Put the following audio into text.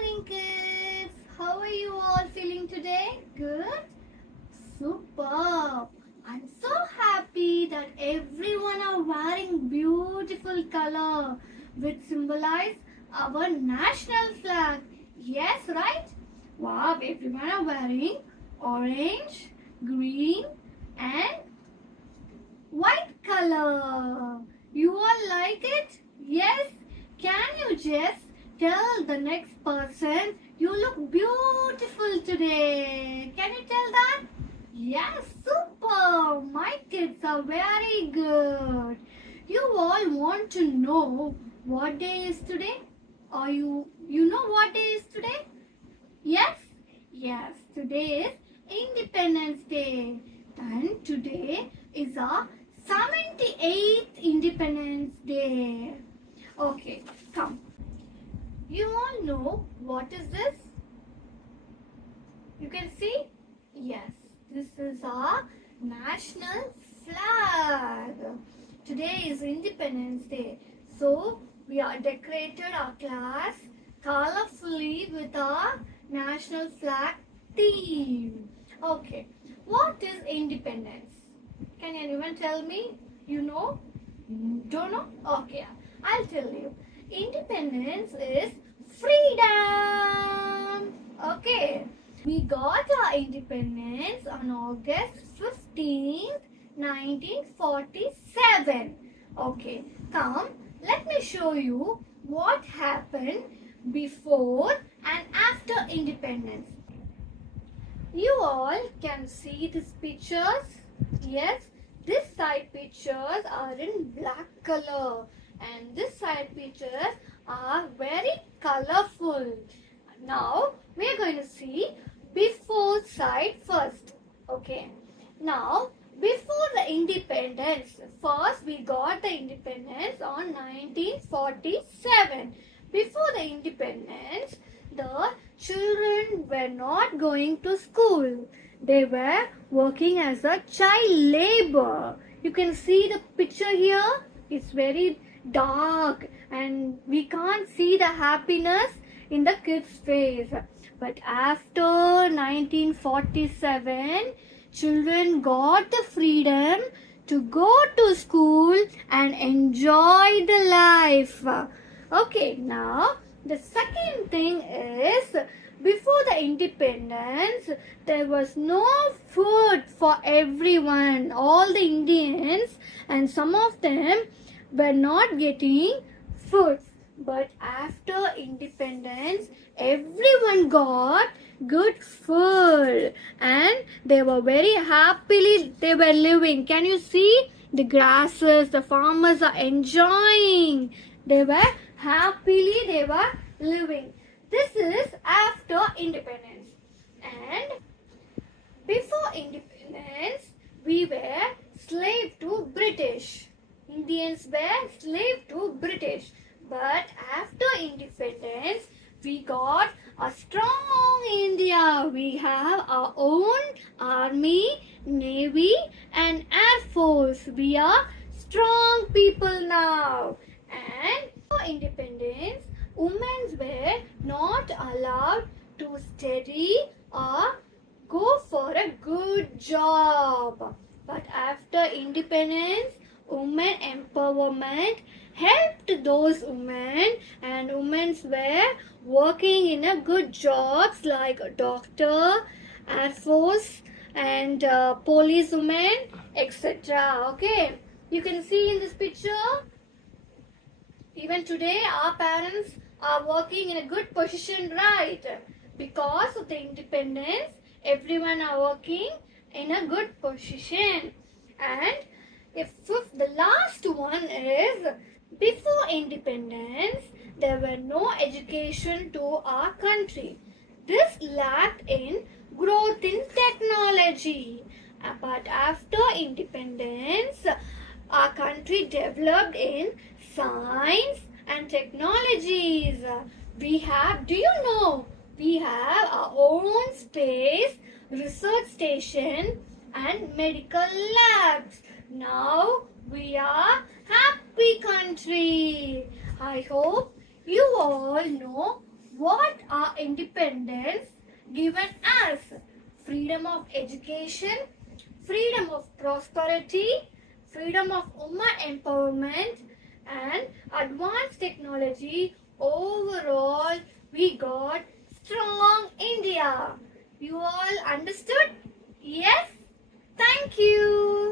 morning, kids. How are you all feeling today? Good? Superb. I'm so happy that everyone are wearing beautiful color which symbolize our national flag. Yes, right? Wow, everyone are wearing orange, green and white color. You all like it? Yes? Can you just tell the next person you look beautiful today? Can you tell that? Yes, super. My kids are very good. You all want to know what day is today? Or you know what day is today? Yes? Yes, today is Independence Day. And today is our 78th Independence Day. Okay, come. You all know what is this? You can see? Yes, this is our national flag. Today is Independence Day. So, we are decorated our class colorfully with our national flag theme. Okay, what is independence? Can anyone tell me? You know? Don't know? Okay, I'll tell you. Independence is freedom. Okay. We got our independence on August 15th, 1947. Okay, come. Let me show you what happened before and after independence. You all can see these pictures. Yes, this side pictures are in black color and this side pictures are very colorful. Now we are going to see before side first. Okay. Now before the independence, first we got the independence on 1947. Before the independence, the children were not going to school. They were working as a child labor. You can see the picture here. It's very dark and we can't see the happiness in the kids' face. But after 1947, children got the freedom to go to school and enjoy the life. Okay, now the second thing is before the independence, there was no food for everyone. All the Indians and some of them were not getting food. But after independence, everyone got good food and they were very happily they were living. Can you see the grasses? The farmers are enjoying. They were living. This is after independence. And before independence, we were slave to British. Indians were slave to British. But after independence, we got a strong India. We have our own army, navy and air force. We are strong people now. And for independence, women were not allowed to study or go for a good job. But after independence, women empowerment helped those women and women were working in a good jobs like a doctor, air force and police women, etc. Okay, you can see in this picture. Even today our parents are working in a good position, right? Because of the independence, everyone are working in a good position. And the last one is before independence, there were no education to our country. This lacked in growth in technology. But after independence, our country developed in science and technologies. We have our own space, research station and medical labs. Now we are happy country. I hope you all know what our independence given us? Freedom of education, freedom of prosperity, freedom of women empowerment, and advanced technology. Overall, we got strong India. You all understood? Yes? Thank you.